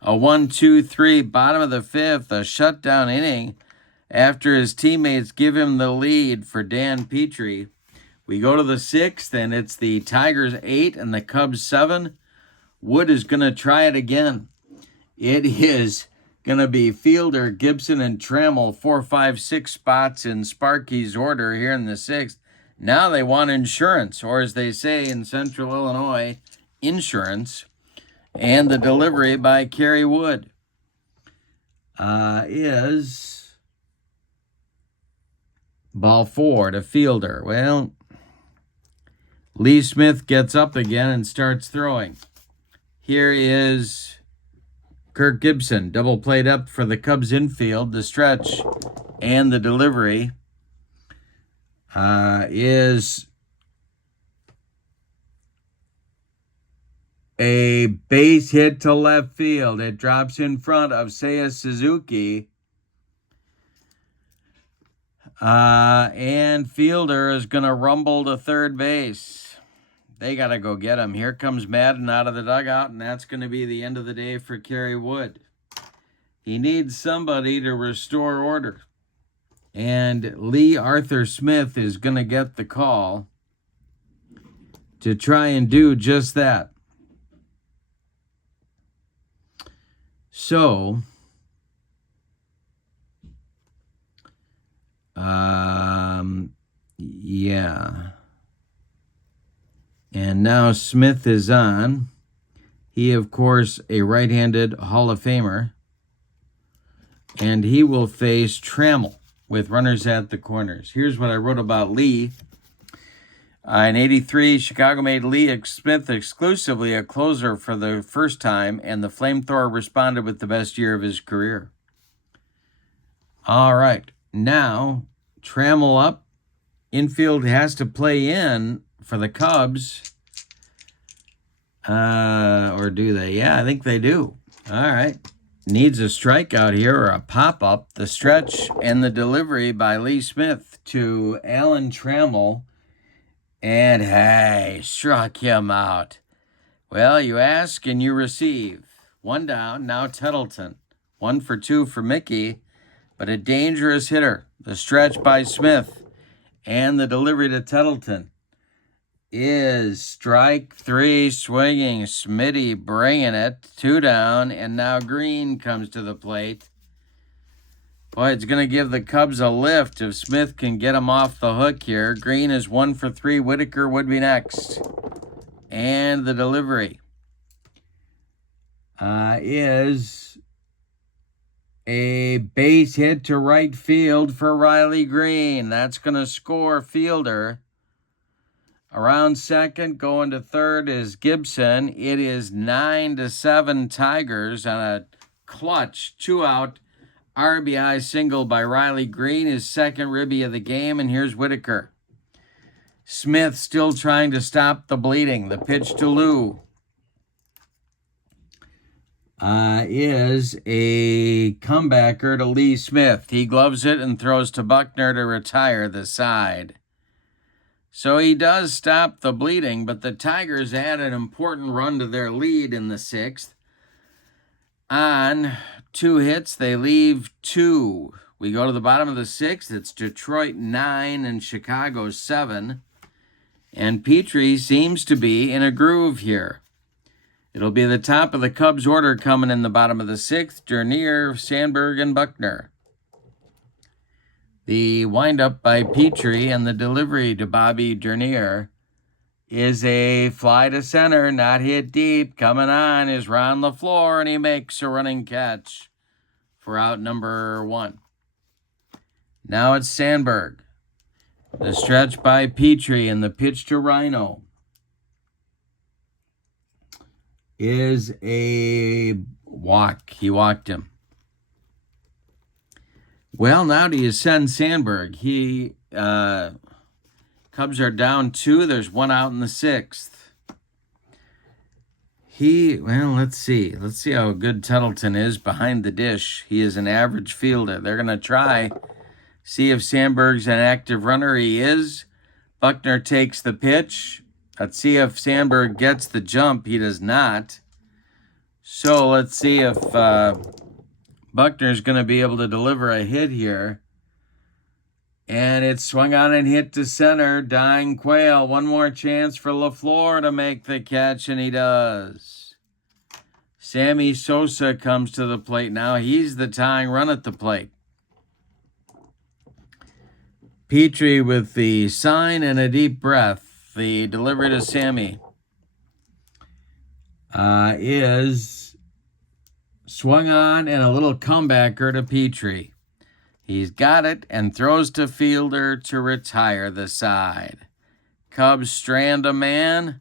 A 1-2-3, bottom of the 5th, a shutdown inning after his teammates give him the lead for Dan Petrie. We go to the 6th, and it's the Tigers 8 and the Cubs 7. Wood is going to try it again. It is going to be fielder, Gibson, and Trammell, 4, 5, 6 spots in Sparky's order here in the 6th. Now they want insurance, or as they say in Central Illinois, insurance. And the delivery by Kerry Wood is ball 4 to fielder. Well, Lee Smith gets up again and starts throwing. Here is Kirk Gibson, double played up for the Cubs infield. The stretch and the delivery is a base hit to left field. It drops in front of Seiya Suzuki. And fielder is going to rumble to third base. They got to go get him. Here comes Madden out of the dugout, and that's going to be the end of the day for Kerry Wood. He needs somebody to restore order. And Lee Arthur Smith is going to get the call to try and do just that. So, yeah. And now Smith is on. He, of course, a right-handed Hall of Famer. And he will face Trammell with runners at the corners. Here's what I wrote about Lee. In '83, Chicago made Lee Smith exclusively a closer for the first time, and the Flamethrower responded with the best year of his career. All right. Now, Trammell up. Infield has to play in for the Cubs. Or do they? Yeah, I think they do. All right. Needs a strikeout here or a pop-up. The stretch and the delivery by Lee Smith to Alan Trammell. And hey, struck him out. Well, you ask and you receive. 1 down, now Tettleton. 1 for 2 for Mickey, but a dangerous hitter. The stretch by Smith and the delivery to Tettleton is strike 3, swinging. Smitty bringing it. 2 down, and now Green comes to the plate. Boy, it's going to give the Cubs a lift if Smith can get him off the hook here. Green is 1 for 3. Whitaker would be next. And the delivery is a base hit to right field for Riley Green. That's going to score Fielder. Around second, going to third is Gibson. It is 9-7 Tigers on a clutch 2-out RBI single by Riley Green, his second ribby of the game, and here's Whitaker. Smith still trying to stop the bleeding. The pitch to Lou is a comebacker to Lee Smith. He gloves it and throws to Buckner to retire the side. So he does stop the bleeding, but the Tigers add an important run to their lead in the 6th. On 2 hits, they leave 2. We go to the bottom of the 6th. It's Detroit 9 and Chicago 7. And Petrie seems to be in a groove here. It'll be the top of the Cubs order coming in the bottom of the 6th. Dernier, Sandberg, and Buckner. The windup by Petrie and the delivery to Bobby Dernier is a fly to center, not hit deep. Coming on is Ron LaFleur, and he makes a running catch for out number 1. Now it's Sandberg. The stretch by Petrie and the pitch to Rhino is a walk. He walked him. Well, now do you send Sandberg? Cubs are down 2. There's 1 out in the 6th. Let's see. Let's see how good Tettleton is behind the dish. He is an average fielder. They're going to try, see if Sandberg's an active runner. He is. Buckner takes the pitch. Let's see if Sandberg gets the jump. He does not. So let's see if Buckner's going to be able to deliver a hit here. And it's swung on and hit to center. Dying Quail. One more chance for LaFleur to make the catch, and he does. Sammy Sosa comes to the plate now. He's the tying run at the plate. Petrie with the sign and a deep breath. The delivery to Sammy is swung on and a little comebacker to Petrie. He's got it and throws to Fielder to retire the side. Cubs strand a man.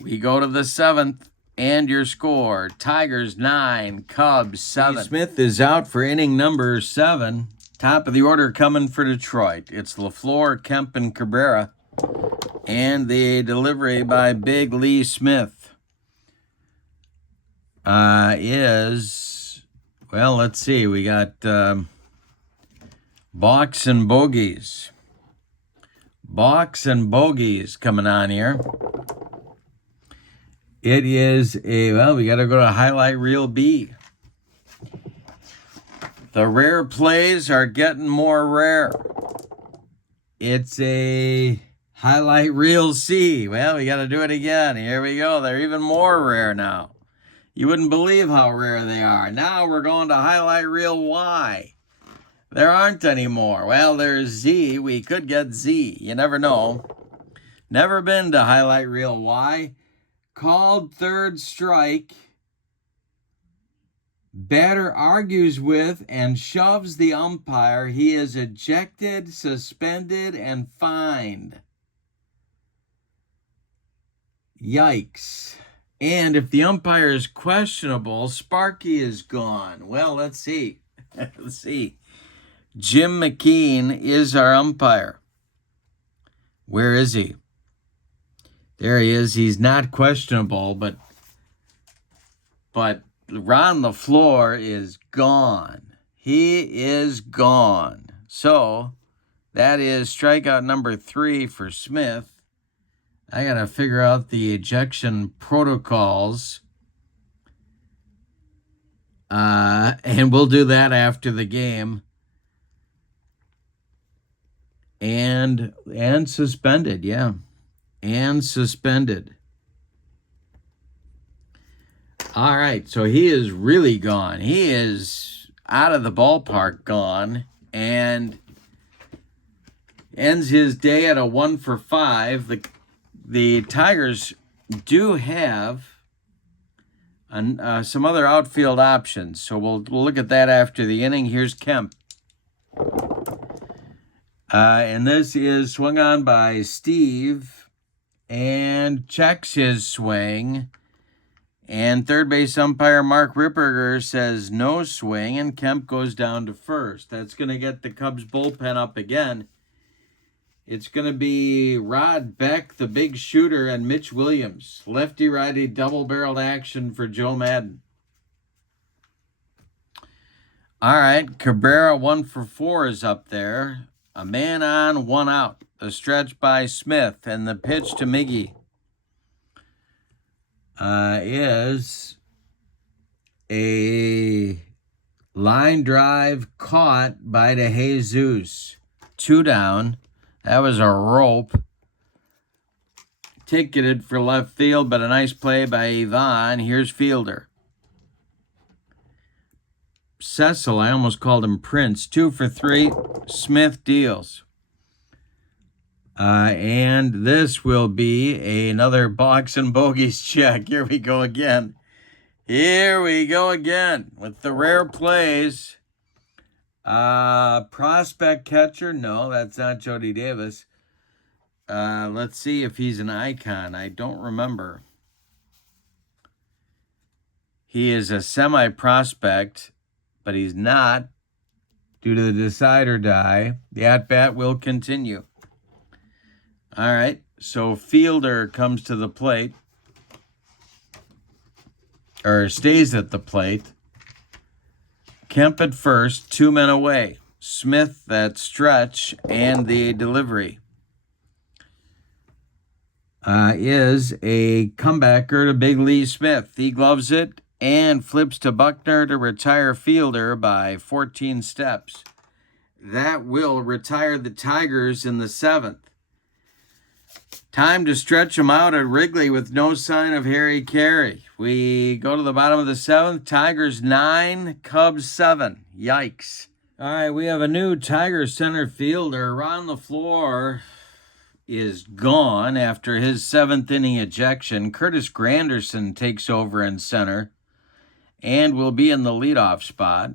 We go to the 7th, and your score, Tigers 9, Cubs 7. Smith is out for inning number 7. Top of the order coming for Detroit. It's LaFleur, Kemp, and Cabrera. And the delivery by Big Lee Smith is, well, let's see. We got balks and bogeys. Balks and bogeys coming on here. It is we got to go to highlight reel B. The rare plays are getting more rare. It's a highlight reel C. Well, we got to do it again. Here we go. They're even more rare now. You wouldn't believe how rare they are. Now we're going to highlight reel Y. There aren't any more. Well, there's Z. We could get Z. You never know. Never been to highlight reel Y. Called third strike. Batter argues with and shoves the umpire. He is ejected, suspended, and fined. Yikes. And if the umpire is questionable, Sparky is gone. Well, let's see. Let's see. Jim McKean is our umpire. Where is he? There he is. He's not questionable, but Ron LaFleur is gone. He is gone. So that is strikeout number 3 for Smith. I got to figure out the ejection protocols. And we'll do that after the game. And suspended, yeah. And suspended. All right, so he is really gone. He is out of the ballpark gone and ends his day at a 1 for 5. The Tigers do have some other outfield options, so we'll look at that after the inning. Here's Kemp. And this is swung on by Steve and checks his swing. And third base umpire Mark Ripperger says no swing, and Kemp goes down to first. That's going to get the Cubs bullpen up again. It's going to be Rod Beck, the big shooter, and Mitch Williams. Lefty-righty double-barreled action for Joe Madden. All right, Cabrera 1 for 4 is up there. A man on, 1 out. The stretch by Smith, and the pitch to Miggy is a line drive caught by DeJesus. 2 down. That was a rope. Ticketed for left field, but a nice play by Yvonne. Here's Fielder. Cecil, I almost called him Prince. 2 for 3. Smith deals. And this will be another box and bogeys check. Here we go again. Here we go again with the rare plays. Prospect catcher. No, that's not Jody Davis. Let's see if he's an icon. I don't remember. He is a semi-prospect, but he's not due to the decide or die. The at-bat will continue. All right, so Fielder comes to the plate, or stays at the plate. Kemp at first, 2 men away. Smith that stretch, and the delivery is a comebacker to Big Lee Smith. He gloves it and flips to Buckner to retire Fielder by 14 steps. That will retire the Tigers in the 7th. Time to stretch them out at Wrigley with no sign of Harry Carey. We go to the bottom of the 7th. Tigers 9, Cubs 7. Yikes. All right, we have a new Tigers center fielder. Ron LaFleur is gone after his 7th inning ejection. Curtis Granderson takes over in center and will be in the leadoff spot.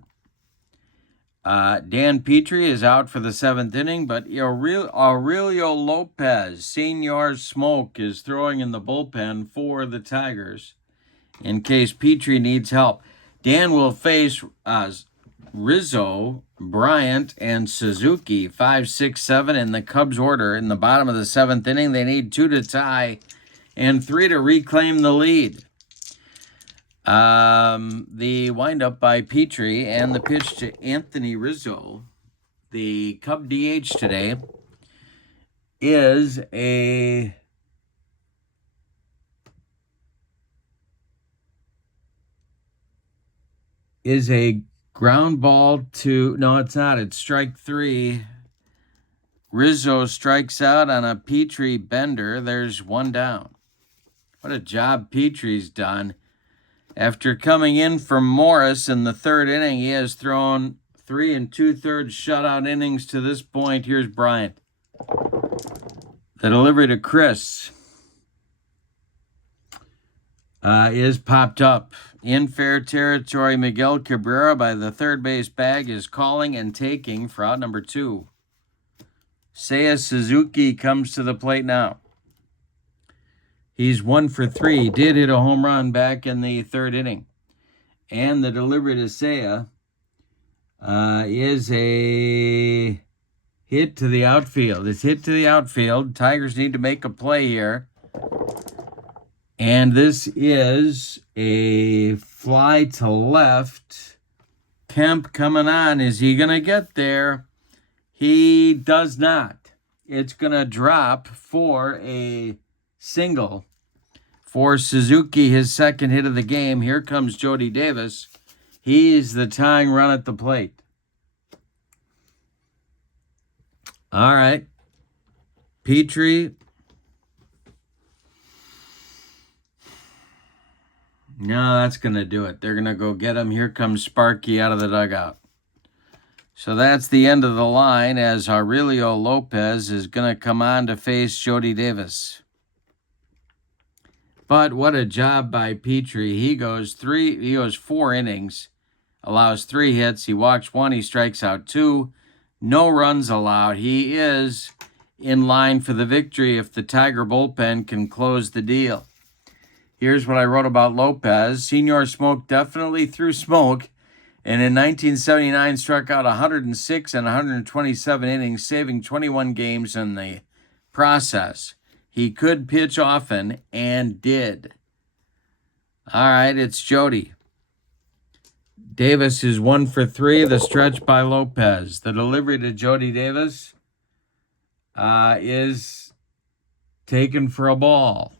Dan Petrie is out for the 7th inning, but Aurelio Lopez, Senior Smoke, is throwing in the bullpen for the Tigers in case Petrie needs help. Dan will face Rizzo, Bryant, and Suzuki, 5, 6, 7 in the Cubs order. In the bottom of the 7th inning, they need 2 to tie and 3 to reclaim the lead. The windup by Petrie and the pitch to Anthony Rizzo, the Cub DH today, is a ground ball to, no, it's not. It's strike 3. Rizzo strikes out on a Petrie bender. There's 1 down. What a job Petrie's done. After coming in from Morris in the 3rd inning, he has thrown 3 2/3 shutout innings to this point. Here's Bryant. The delivery to Chris is popped up. In fair territory, Miguel Cabrera by the third base bag is calling and taking for out number 2. Seiya Suzuki comes to the plate now. He's 1 for 3. He did hit a home run back in the 3rd inning. And the delivery to Seiya is a hit to the outfield. It's hit to the outfield. Tigers need to make a play here. And this is a fly to left. Kemp coming on. Is he going to get there? He does not. It's going to drop for a single for Suzuki, his 2nd hit of the game. Here comes Jody Davis. He's the tying run at the plate. All right. Petrie. No, that's going to do it. They're going to go get him. Here comes Sparky out of the dugout. So that's the end of the line, as Aurelio Lopez is going to come on to face Jody Davis. But what a job by Petrie. He goes 4 innings, allows 3 hits. He walks 1, he strikes out 2. No runs allowed. He is in line for the victory if the Tiger bullpen can close the deal. Here's what I wrote about Lopez. Senior Smoke definitely threw smoke, and in 1979 struck out 106 and 127 innings, saving 21 games in the process. He could pitch often and did. All right, it's Jody. Davis is 1 for 3. The stretch by Lopez. The delivery to Jody Davis is taken for a ball.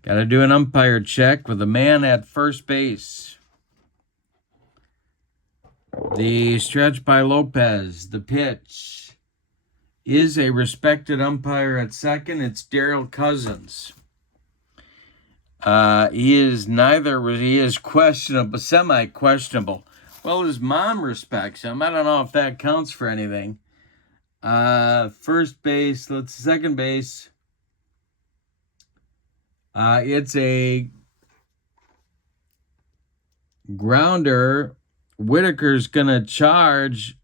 Got to do an umpire check with a man at first base. The stretch by Lopez. The pitch is a respected umpire at second. It's Daryl Cousins. He is questionable, semi-questionable. Well, his mom respects him. I don't know if that counts for anything. First base, second base. It's a grounder. Whitaker's going to charge,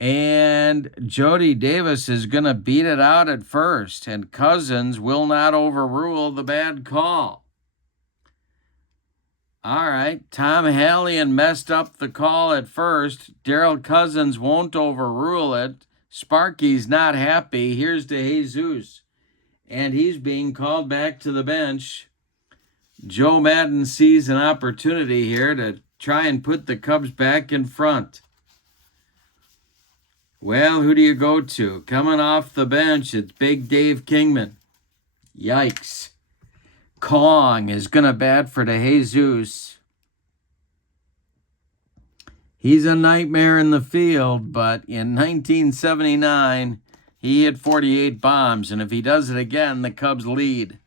and Jody Davis is going to beat it out at first, and Cousins will not overrule the bad call. All right, Tom Hallion messed up the call at first. Daryl Cousins won't overrule it. Sparky's not happy. Here's to Jesus, and he's being called back to the bench. Joe Madden sees an opportunity here to try and put the Cubs back in front. Well, who do you go to? Coming off the bench, it's Big Dave Kingman. Yikes. Kong is going to bat for De Jesus. He's a nightmare in the field, but in 1979, he hit 48 bombs, and if he does it again, the Cubs lead.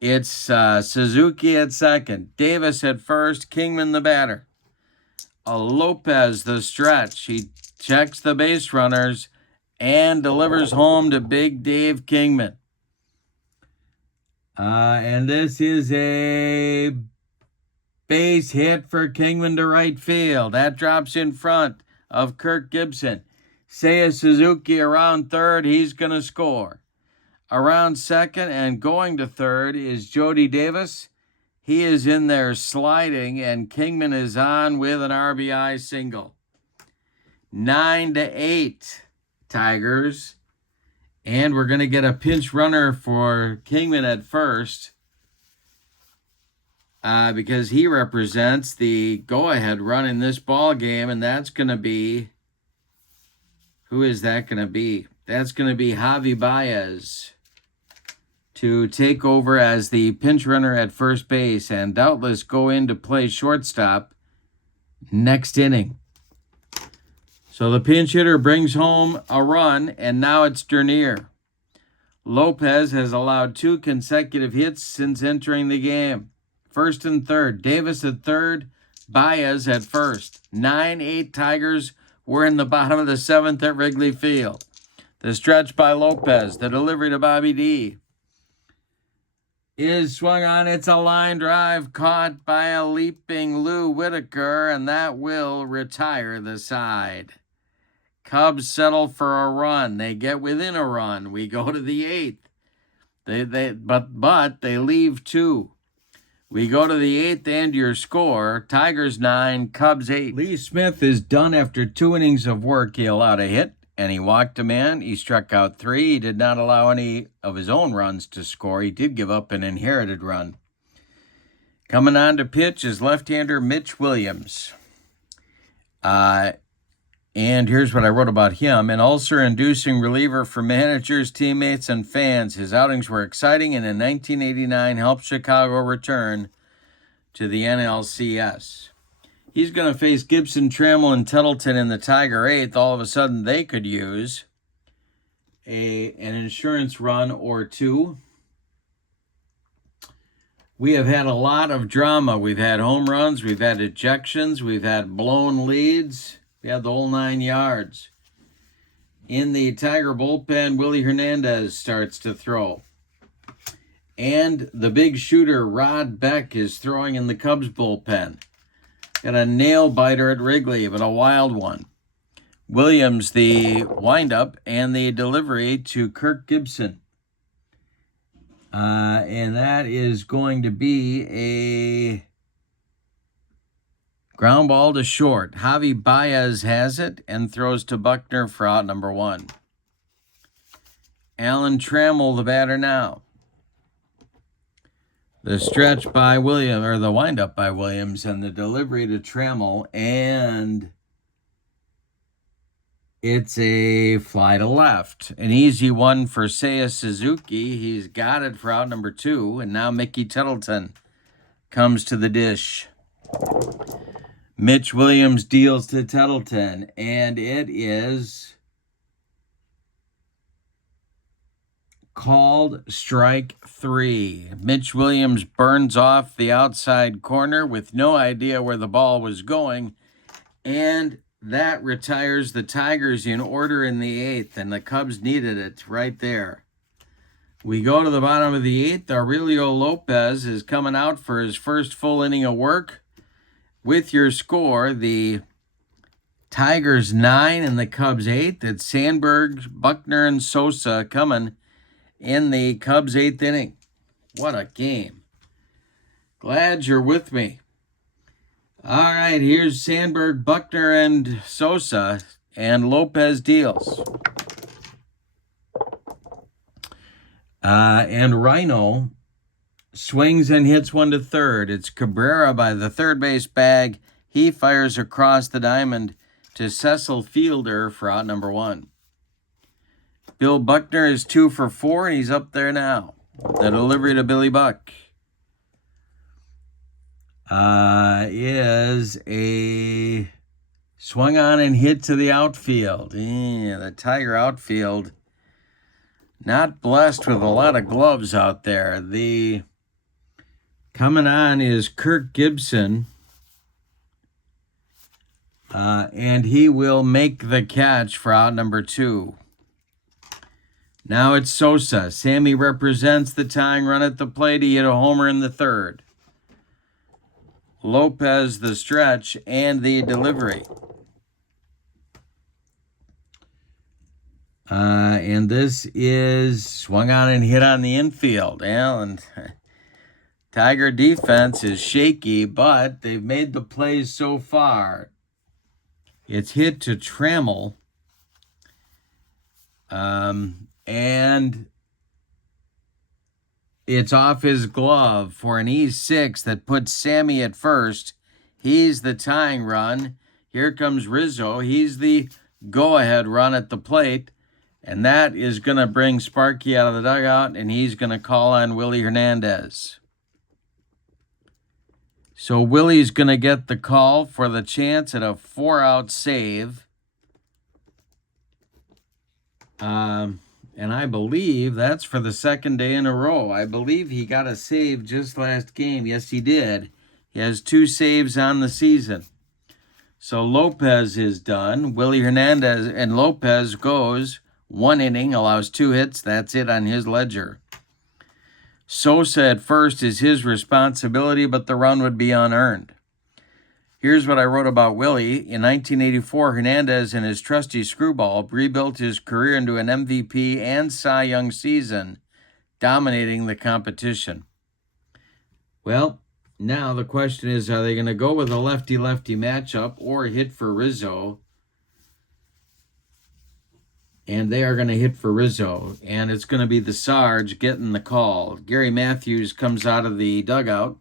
It's Suzuki at second, Davis at first, Kingman the batter. Lopez the stretch. He checks the base runners and delivers home to Big Dave Kingman. And this is a base hit for Kingman to right field. That drops in front of Kirk Gibson. Seiya Suzuki around third. He's going to score. Around second and going to third is Jody Davis. He is in there sliding, and Kingman is on with an RBI single. 9-8, Tigers. And we're going to get a pinch runner for Kingman at first because he represents the go-ahead run in this ball game, and that's going to be, who is that going to be? That's going to be Javi Baez to take over as the pinch runner at first base and doubtless go in to play shortstop next inning. So the pinch hitter brings home a run, and now it's Dernier. Lopez has allowed 2 consecutive hits since entering the game. First and third. Davis at third, Baez at first. 9-8 Tigers. We're in the bottom of the 7th at Wrigley Field. The stretch by Lopez. The delivery to Bobby D is swung on. It's a line drive caught by a leaping Lou Whitaker, and that will retire the side. Cubs settle for a run. They get within a run. We go to the 8th. But they leave 2. We go to the 8th and your score. Tigers 9, Cubs 8. Lee Smith is done after 2 innings of work. He allowed a hit and he walked a man. He struck out 3. He did not allow any of his own runs to score. He did give up an inherited run. Coming on to pitch is left-hander Mitch Williams. And here's what I wrote about him. An ulcer-inducing reliever for managers, teammates, and fans. His outings were exciting, and in 1989 helped Chicago return to the NLCS. He's going to face Gibson, Trammell, and Tettleton in the Tiger 8th. All of a sudden, they could use an insurance run or 2. We have had a lot of drama. We've had home runs, we've had ejections, we've had blown leads. We had the whole 9 yards. In the Tiger bullpen, Willie Hernandez starts to throw. And the big shooter, Rod Beck, is throwing in the Cubs bullpen. Got a nail biter at Wrigley, but a wild one. Williams, the windup, and the delivery to Kirk Gibson. And that is going to be a ground ball to short. Javi Baez has it and throws to Buckner for out number 1. Alan Trammell, the batter now. The stretch by Williams, or the windup by Williams, and the delivery to Trammell, and it's a fly to left. An easy one for Seiya Suzuki. He's got it for out number 2, and now Mickey Tettleton comes to the dish. Mitch Williams deals to Tettleton, and it is called strike 3. Mitch Williams burns off the outside corner with no idea where the ball was going, and that retires the Tigers in order in the 8th, and the Cubs needed it right there. We go to the bottom of the 8th. Aurelio Lopez is coming out for his first full inning of work. With your score, the Tigers 9 and the Cubs 8. It's Sandberg, Buckner, and Sosa coming in the Cubs 8th inning. What a game. Glad you're with me. All right, here's Sandberg, Buckner, and Sosa, and Lopez deals. And Rhino swings and hits one to third. It's Cabrera by the third base bag. He fires across the diamond to Cecil Fielder for out number 1. Bill Buckner is 2 for 4, and he's up there now. The delivery to Billy Buck is a swung on and hit to the outfield. Yeah, the Tiger outfield not blessed with a lot of gloves out there. The coming on is Kirk Gibson, and he will make the catch for out number 2. Now it's Sosa. Sammy represents the tying run at the plate. He hit a homer in the 3rd. Lopez, the stretch, and the delivery. And this is swung on and hit on the infield. And Tiger defense is shaky, but they've made the plays so far. It's hit to Trammell. And it's off his glove for an E6 that puts Sammy at first. He's the tying run. Here comes Rizzo. He's the go-ahead run at the plate. And that is going to bring Sparky out of the dugout, and he's going to call on Willie Hernandez. So Willie's going to get the call for the chance at a 4-out save. And I believe that's for the 2nd day in a row. I believe he got a save just last game. Yes, he did. He has 2 saves on the season. So Lopez is done. Willie Hernandez and Lopez goes 1 inning, allows 2 hits. That's it on his ledger. Sosa at first is his responsibility, but the run would be unearned. Here's what I wrote about Willie. In 1984, Hernandez and his trusty screwball rebuilt his career into an MVP and Cy Young season, dominating the competition. Well, now the question is, are they going to go with a lefty-lefty matchup or hit for Rizzo? And they are going to hit for Rizzo. And it's going to be the Sarge getting the call. Gary Matthews comes out of the dugout.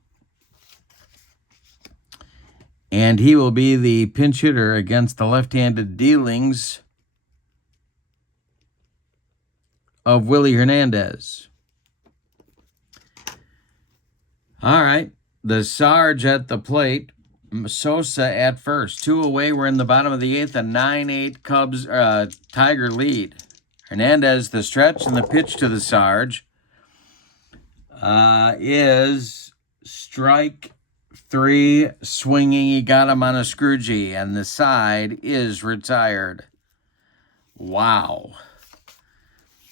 And he will be the pinch hitter against the left-handed dealings of Willie Hernandez. All right, the Sarge at the plate. Sosa at first. 2 away. We're in the bottom of the 8th. A 9-8 Cubs Tiger lead. Hernandez the stretch, and the pitch to the Sarge is Strike 3, swinging. He got him on a scroogey, and the side is retired. Wow.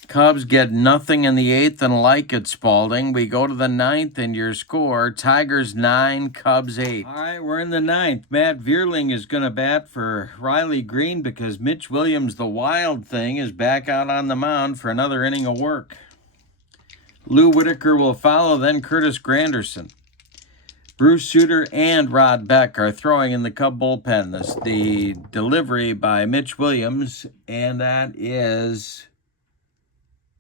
Cubs get nothing in the 8th and like it, Spalding. We go to the 9th, and your score, Tigers 9, Cubs 8. All right, we're in the 9th. Matt Vierling is going to bat for Riley Green because Mitch Williams, the wild thing, is back out on the mound for another inning of work. Lou Whitaker will follow, then Curtis Granderson. Bruce Sutter and Rod Beck are throwing in the Cub bullpen. This the delivery by Mitch Williams, and that is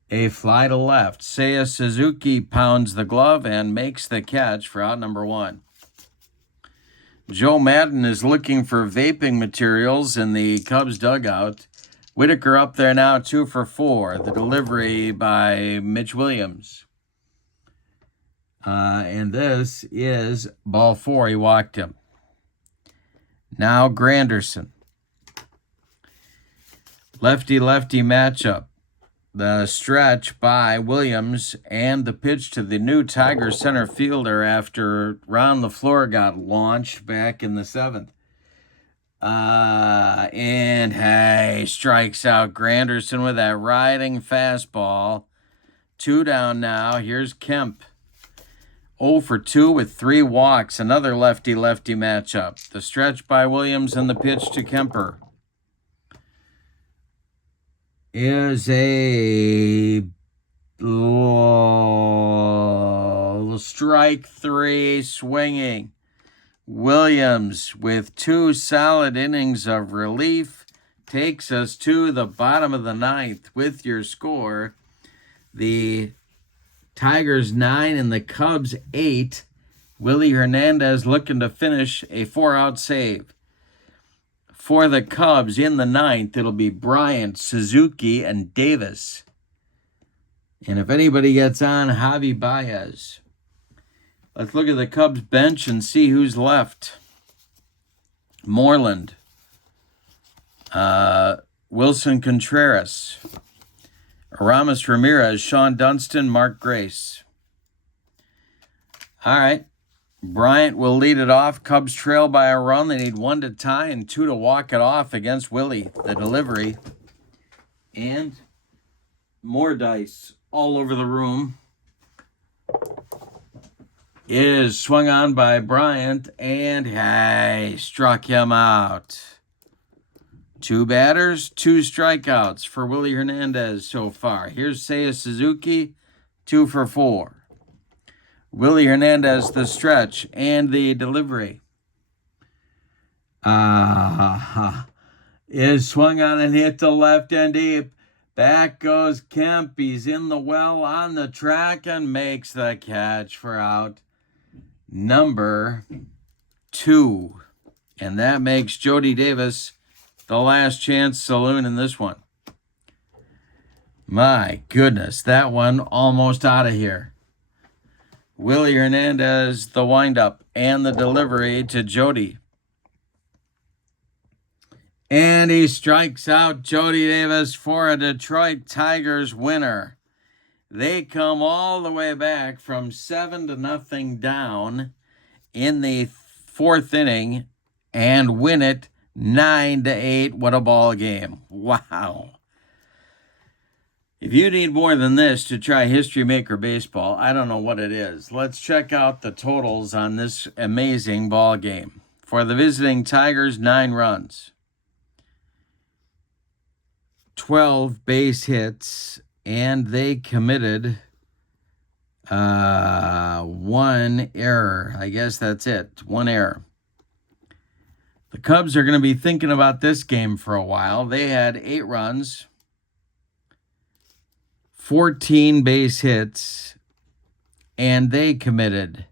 a fly to left. Seiya Suzuki pounds the glove and makes the catch for out number 1. Joe Madden is looking for vaping materials in the Cubs dugout. Whitaker up there now, 2 for 4. The delivery by Mitch Williams. And this is ball 4. He walked him. Now Granderson. Lefty-lefty matchup. The stretch by Williams and the pitch to the new Tiger center fielder after Ron LaFleur got launched back in the 7th. And hey, strikes out Granderson with that riding fastball. 2 down now. Here's Kemp. 0 for 2 with 3 walks. Another lefty-lefty matchup. The stretch by Williams and the pitch to Kemper is a strike 3, swinging. Williams, with 2 solid innings of relief, takes us to the bottom of the 9th with your score. The Tigers 9 and the Cubs 8. Willie Hernandez looking to finish a 4-out save. For the Cubs in the 9th, it'll be Bryant, Suzuki, and Davis. And if anybody gets on, Javi Baez. Let's look at the Cubs bench and see who's left. Moreland. Wilson Contreras. Aramis Ramirez, Sean Dunston, Mark Grace. All right. Bryant will lead it off. Cubs trail by a run. They need 1 to tie and 2 to walk it off against Willie. The delivery. And more dice all over the room. Is swung on by Bryant, and hey, struck him out. 2 batters, 2 strikeouts for Willie Hernandez so far. Here's Seiya Suzuki, 2 for 4. Willie Hernandez, the stretch and the delivery. Is swung on and hit to left and deep. Back goes Kemp. He's in the well on the track and makes the catch for out number 2. And that makes Jody Davis the last chance saloon in this one. My goodness, that one almost out of here. Willie Hernandez, the windup and the delivery to Jody. And he strikes out Jody Davis for a Detroit Tigers winner. They come all the way back from 7-0 down in the 4th inning and win it 9-8. What a ball game. Wow. If you need more than this to try History Maker Baseball, I don't know what it is. Let's check out the totals on this amazing ball game. For the visiting Tigers, 9 runs, 12 base hits, and they committed 1 error. I guess that's it. 1 error. The Cubs are going to be thinking about this game for a while. They had 8 runs, 14 base hits, and they committed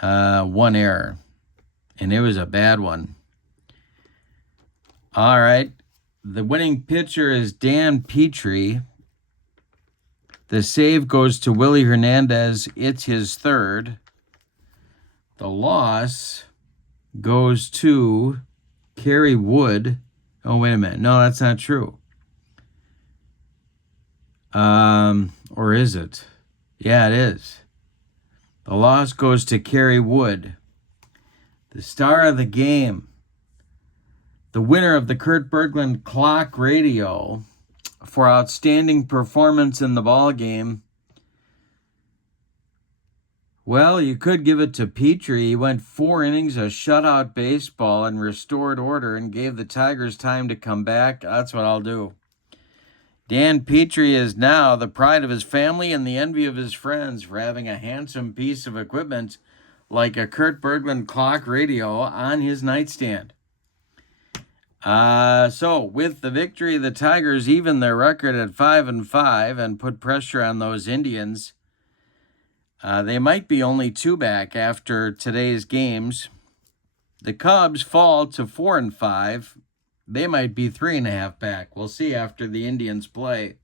1 error. And it was a bad one. All right. The winning pitcher is Dan Petrie. The save goes to Willie Hernandez. It's his 3rd. The loss goes to Kerry Wood. Oh, wait a minute. No, that's not true. Or is it? Yeah, it is. The loss goes to Kerry Wood. The star of the game, the winner of the Kurt Berglund Clock Radio for outstanding performance in the ball game. Well, you could give it to Petrie. He went 4 innings of shutout baseball and restored order and gave the Tigers time to come back. That's what I'll do. Dan Petrie is now the pride of his family and the envy of his friends for having a handsome piece of equipment like a Kurt Berglund Clock Radio on his nightstand. So with the victory, the Tigers even their record at 5-5 and put pressure on those Indians. They might be only 2 back after today's games. The Cubs fall to 4-5. They might be 3.5 back. We'll see after the Indians play.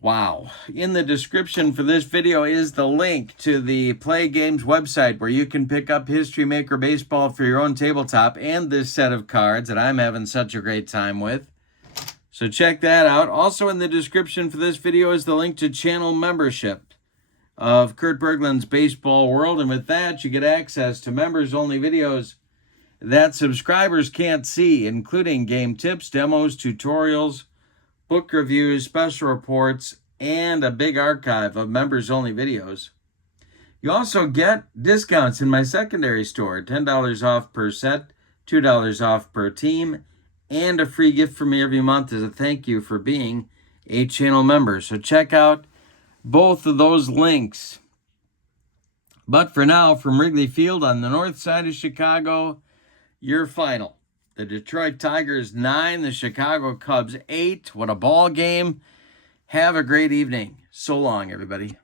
Wow. In the description for this video is the link to the Play Games website where you can pick up History Maker Baseball for your own tabletop and this set of cards that I'm having such a great time with. So check that out. Also in the description for this video is the link to channel membership of Kurt Berglund's Baseball World. And with that, you get access to members-only videos that subscribers can't see, including game tips, demos, tutorials, book reviews, special reports, and a big archive of members-only videos. You also get discounts in my secondary store, $10 off per set, $2 off per team, and a free gift from me every month as a thank you for being a channel member. So check out both of those links. But for now, from Wrigley Field on the north side of Chicago, your final. The Detroit Tigers 9, the Chicago Cubs 8. What a ball game. Have a great evening. So long, everybody.